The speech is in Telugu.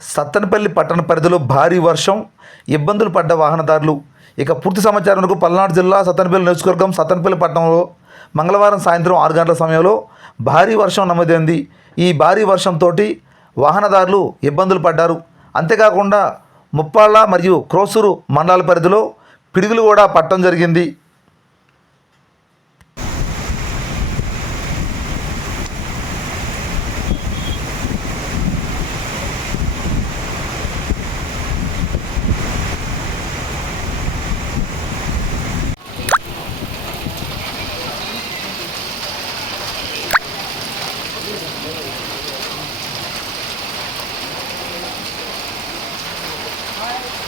సత్తనపల్లి పట్టణ పరిధిలో భారీ వర్షం ఇబ్బందులు పడ్డ వాహనదారులు. ఇక పూర్తి సమాచారంకు పల్నాడు జిల్లా సత్తనపల్లి నియోజకవర్గం సత్తనపల్లి పట్టణంలో మంగళవారం సాయంత్రం ఆరు గంటల సమయంలో భారీ వర్షం నమోదైంది. ఈ భారీ వర్షంతో వాహనదారులు ఇబ్బందులు పడ్డారు. అంతేకాకుండా ముప్పాళ్ళ మరియు క్రోసూరు మండల పరిధిలో పిడుగులు కూడా పట్టడం జరిగింది. Bye.